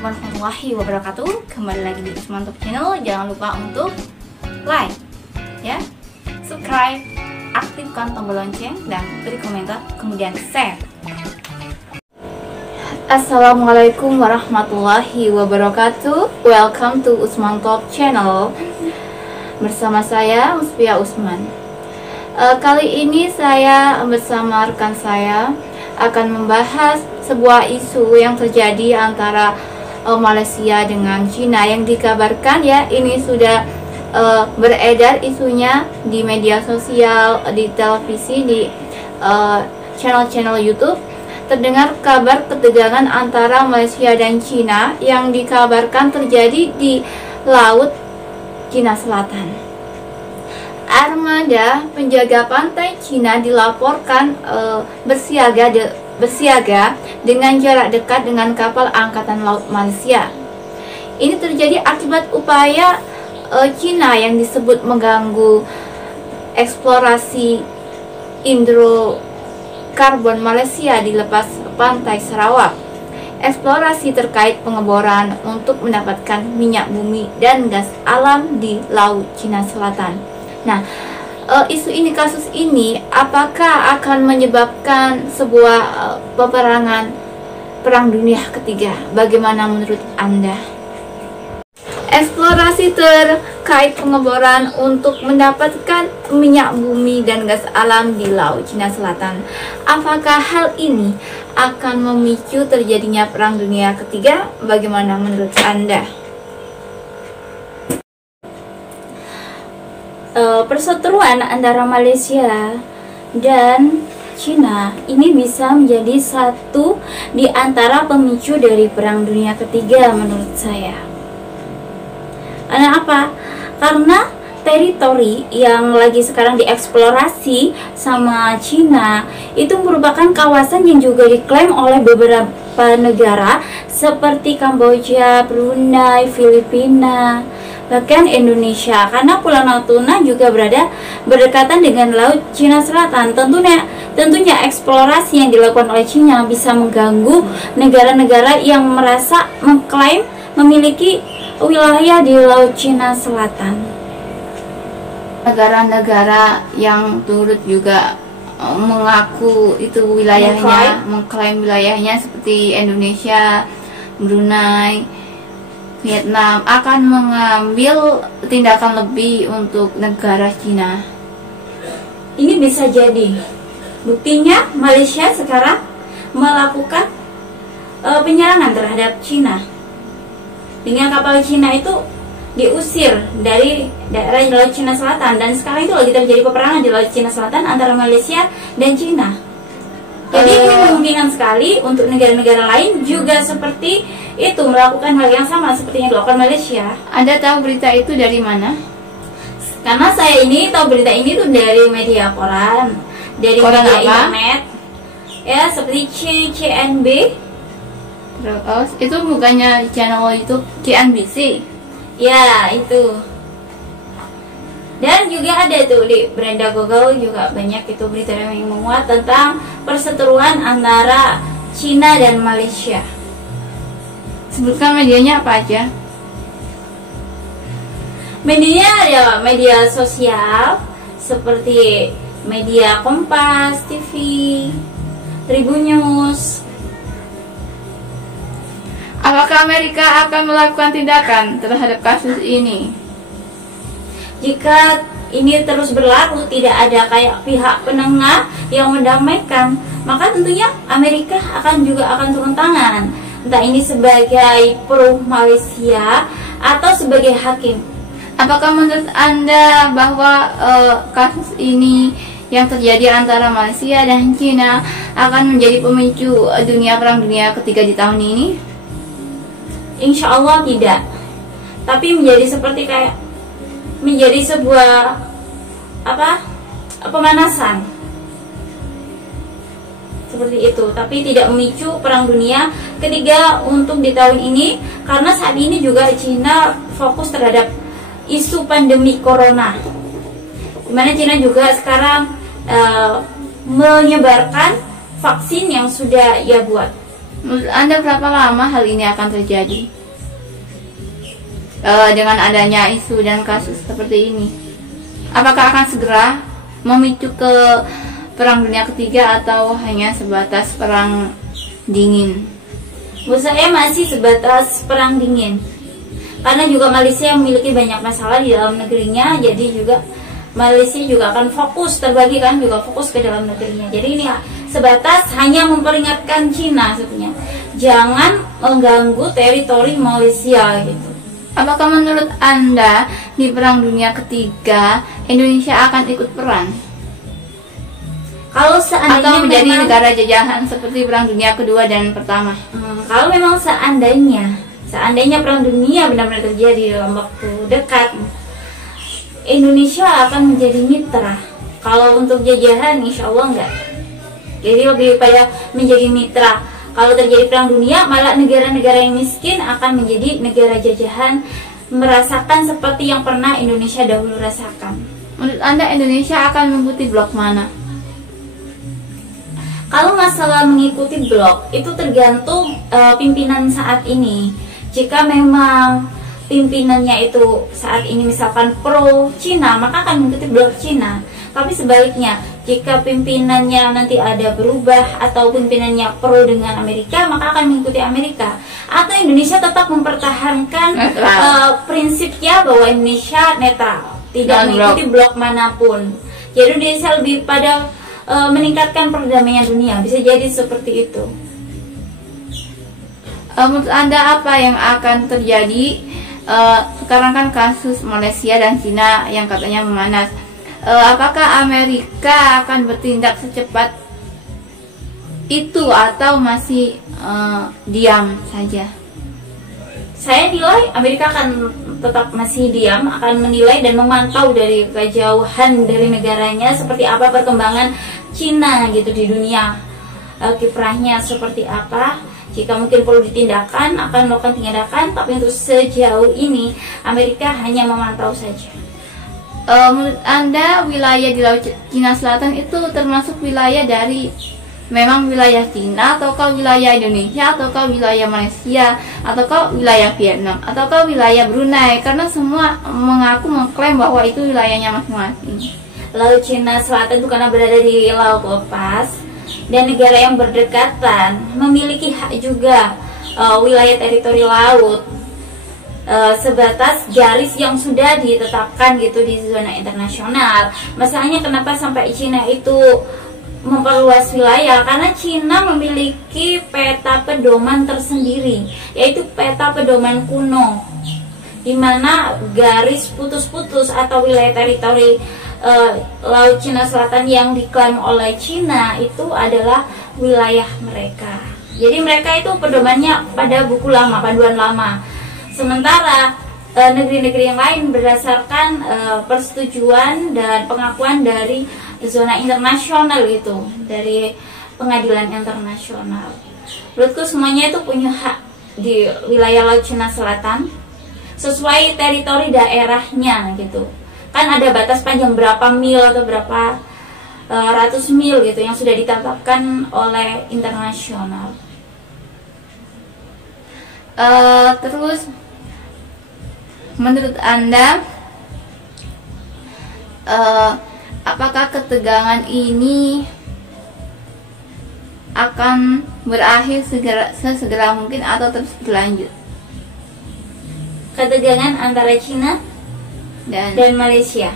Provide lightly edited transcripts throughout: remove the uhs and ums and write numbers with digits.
warahmatullahi wabarakatuh. Kembali lagi di Usman Top Channel. Jangan lupa untuk like, ya, subscribe, aktifkan tombol lonceng, dan beri komentar, kemudian share. Assalamualaikum warahmatullahi wabarakatuh. Welcome to Usman Top Channel. Bersama saya Musfia Usman. Kali ini saya bersama rekan saya akan membahas sebuah isu yang terjadi antara Malaysia dengan Cina yang dikabarkan, ya, ini sudah beredar isunya di media sosial, di televisi, di channel-channel YouTube. Terdengar kabar ketegangan antara Malaysia dan Cina yang dikabarkan terjadi di Laut Cina Selatan. Armada penjaga pantai Cina dilaporkan bersiaga dengan jarak dekat dengan kapal Angkatan Laut Malaysia. Ini terjadi akibat upaya Cina yang disebut mengganggu eksplorasi hidrokarbon Malaysia di lepas pantai Sarawak. Eksplorasi terkait pengeboran untuk mendapatkan minyak bumi dan gas alam di Laut Cina Selatan. Nah, kasus ini apakah akan menyebabkan sebuah perang dunia ketiga? Bagaimana menurut Anda? Eksplorasi terkait pengeboran untuk mendapatkan minyak bumi dan gas alam di Laut Cina Selatan. Apakah hal ini akan memicu terjadinya perang dunia ketiga? Bagaimana menurut Anda? Perseteruan antara Malaysia dan Cina ini bisa menjadi satu di antara pemicu dari perang dunia ketiga menurut saya. Karena apa? Karena teritori yang lagi sekarang dieksplorasi sama Cina itu merupakan kawasan yang juga diklaim oleh beberapa negara seperti Kamboja, Brunei, Filipina, bahkan Indonesia, karena Pulau Natuna juga berada berdekatan dengan Laut Cina Selatan. Tentunya eksplorasi yang dilakukan oleh Cina bisa mengganggu negara-negara yang merasa mengklaim memiliki wilayah di Laut Cina Selatan. Negara-negara yang turut juga mengaku itu wilayahnya, mengklaim wilayahnya seperti Indonesia, Brunei, Vietnam akan mengambil tindakan lebih untuk negara Cina. Ini bisa jadi buktinya Malaysia sekarang melakukan penyerangan terhadap Cina dengan kapal Cina itu diusir dari daerah Laut Cina Selatan, dan sekarang itu lagi terjadi peperangan di Laut Cina Selatan antara Malaysia dan Cina. Jadi ini memungkinkan sekali untuk negara-negara lain juga seperti itu melakukan hal yang sama seperti yang dilakukan Malaysia. Anda tahu berita itu dari mana? Karena saya ini tahu berita ini tuh dari media koran, dari media internet, ya, seperti CNB. Terus itu bukannya channel YouTube CNBC? Ya, itu. Dan juga ada tuh di beranda Google juga banyak itu berita yang memuat tentang perseteruan antara Cina dan Malaysia. Sebutkan medianya apa aja? Medianya ada media sosial seperti media Kompas TV, Tribun News. Apakah Amerika akan melakukan tindakan terhadap kasus ini? Jika ini terus berlaku, tidak ada kayak pihak penengah yang mendamaikan, maka tentunya Amerika akan turun tangan. Entah ini sebagai pro Malaysia atau sebagai hakim. Apakah menurut Anda bahwa kasus ini yang terjadi antara Malaysia dan Cina akan menjadi pemicu perang dunia ketiga di tahun ini? Insya Allah tidak. Tapi menjadi sebuah pemanasan seperti itu, tapi tidak memicu perang dunia ketiga untuk di tahun ini, karena saat ini juga Cina fokus terhadap isu pandemi corona, dimana Cina juga sekarang menyebarkan vaksin yang sudah ia buat. Menurut Anda berapa lama hal ini akan terjadi? Dengan adanya isu dan kasus seperti ini, apakah akan segera memicu ke perang dunia ketiga atau hanya sebatas perang dingin? Menurut saya masih sebatas perang dingin, karena juga Malaysia memiliki banyak masalah di dalam negerinya, jadi juga Malaysia juga akan fokus, terbagi kan, juga fokus ke dalam negerinya. Jadi ini sebatas hanya memperingatkan Cina sebetulnya, jangan mengganggu teritori Malaysia gitu. Apakah menurut Anda di perang dunia ketiga Indonesia akan ikut peran? Kalau seandainya atau menjadi memang, negara jajahan seperti perang dunia kedua dan pertama? Kalau memang seandainya perang dunia benar-benar terjadi dalam waktu dekat, Indonesia akan menjadi mitra. Kalau untuk jajahan, insya Allah enggak. Jadi lebih pada menjadi mitra. Kalau terjadi perang dunia, malah negara-negara yang miskin akan menjadi negara jajahan, merasakan seperti yang pernah Indonesia dahulu rasakan. Menurut Anda Indonesia akan mengikuti blok mana? Kalau masalah mengikuti blok, itu tergantung pimpinan saat ini. Jika memang pimpinannya itu saat ini misalkan pro Cina, maka akan mengikuti blok Cina. Tapi sebaliknya, jika pimpinannya nanti ada berubah atau pimpinannya pro dengan Amerika, maka akan mengikuti Amerika. Atau Indonesia tetap mempertahankan prinsipnya bahwa Indonesia netral, tidak mengikuti blok manapun. Jadi Indonesia lebih pada meningkatkan perdamaian dunia, bisa jadi seperti itu. Menurut Anda apa yang akan terjadi? Sekarang kan kasus Malaysia dan Cina yang katanya memanas. Apakah Amerika akan bertindak secepat itu atau masih diam saja? Saya nilai Amerika akan tetap masih diam, akan menilai dan memantau dari kejauhan dari negaranya seperti apa perkembangan Cina gitu di dunia, kiprahnya seperti apa. Jika mungkin perlu ditindakan, akan melakukan tindakan, tapi untuk sejauh ini Amerika hanya memantau saja. Menurut Anda wilayah di Laut Cina Selatan itu termasuk wilayah dari memang wilayah Cina, ataukah wilayah Indonesia, ataukah wilayah Malaysia, ataukah wilayah Vietnam, ataukah wilayah Brunei? Karena semua mengklaim bahwa itu wilayahnya masing-masing. Laut Cina Selatan itu karena berada di laut lepas dan negara yang berdekatan memiliki hak juga wilayah teritori laut sebatas garis yang sudah ditetapkan gitu di zona internasional. Masalahnya kenapa sampai Cina itu memperluas wilayah? Karena Cina memiliki peta pedoman tersendiri, yaitu peta pedoman kuno, di mana garis putus-putus atau wilayah teritori Laut Cina Selatan yang diklaim oleh Cina itu adalah wilayah mereka. Jadi mereka itu pedomannya pada buku lama, panduan lama. Sementara negeri-negeri yang lain berdasarkan persetujuan dan pengakuan dari zona internasional itu, dari pengadilan internasional. Menurutku semuanya itu punya hak di wilayah Laut Cina Selatan sesuai teritori daerahnya gitu. Kan ada batas panjang berapa mil atau berapa ratus mil gitu yang sudah ditetapkan oleh internasional. Terus menurut Anda apakah ketegangan ini akan berakhir sesegera mungkin atau terus berlanjut? Ketegangan antara Cina dan Malaysia.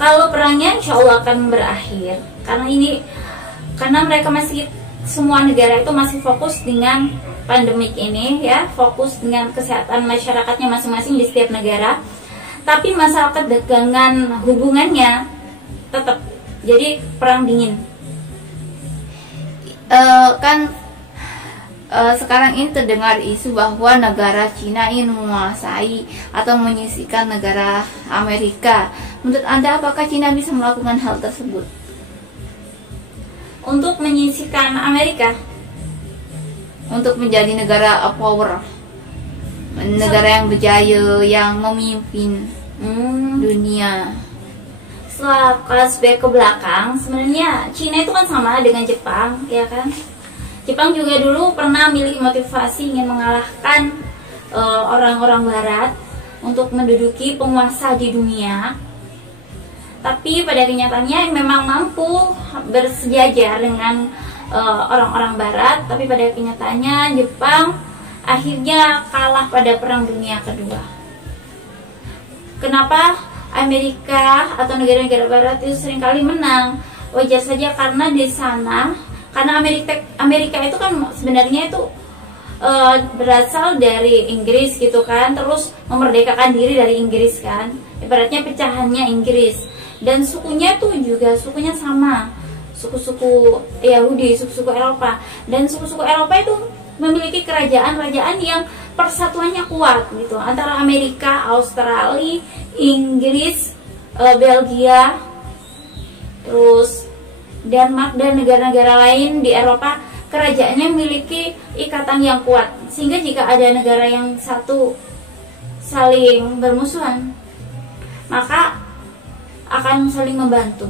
Kalau perangnya insya Allah akan berakhir, karena mereka masih, semua negara itu masih fokus dengan pandemik ini ya, fokus dengan kesehatan masyarakatnya masing-masing di setiap negara. Tapi masalah ketegangan hubungannya tetap jadi perang dingin. Sekarang ini terdengar isu bahwa negara Cina ingin menguasai atau menyisihkan negara Amerika. Menurut Anda apakah Cina bisa melakukan hal tersebut? Untuk menyisihkan Amerika? Untuk menjadi negara power, negara yang berjaya, yang memimpin dunia. Setelah flashback ke belakang, sebenarnya Cina itu kan sama dengan Jepang, ya kan? Jepang juga dulu pernah memiliki motivasi ingin mengalahkan orang-orang Barat untuk menduduki penguasa di dunia. Tapi pada kenyataannya memang mampu bersejajar dengan orang-orang Barat, tapi pada kenyataannya Jepang akhirnya kalah pada Perang Dunia Kedua. Kenapa Amerika atau negara-negara Barat itu seringkali menang? Wajar saja karena di sana, karena Amerika itu kan sebenarnya itu berasal dari Inggris gitu kan, terus memerdekakan diri dari Inggris kan, ibaratnya pecahannya Inggris. Dan sukunya tuh juga sukunya sama, suku-suku Yahudi, suku-suku Eropa. Dan suku-suku Eropa itu memiliki kerajaan-kerajaan yang persatuannya kuat gitu, antara Amerika, Australia, Inggris, Belgia, terus Denmark dan negara-negara lain di Eropa. Kerajaannya memiliki ikatan yang kuat, sehingga jika ada negara yang satu saling bermusuhan, maka akan saling membantu.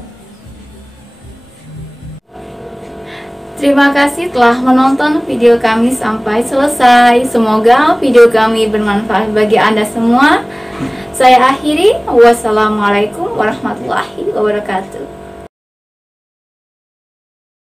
Terima kasih telah menonton video kami sampai selesai. Semoga video kami bermanfaat bagi Anda semua. Saya akhiri. Wassalamualaikum warahmatullahi wabarakatuh.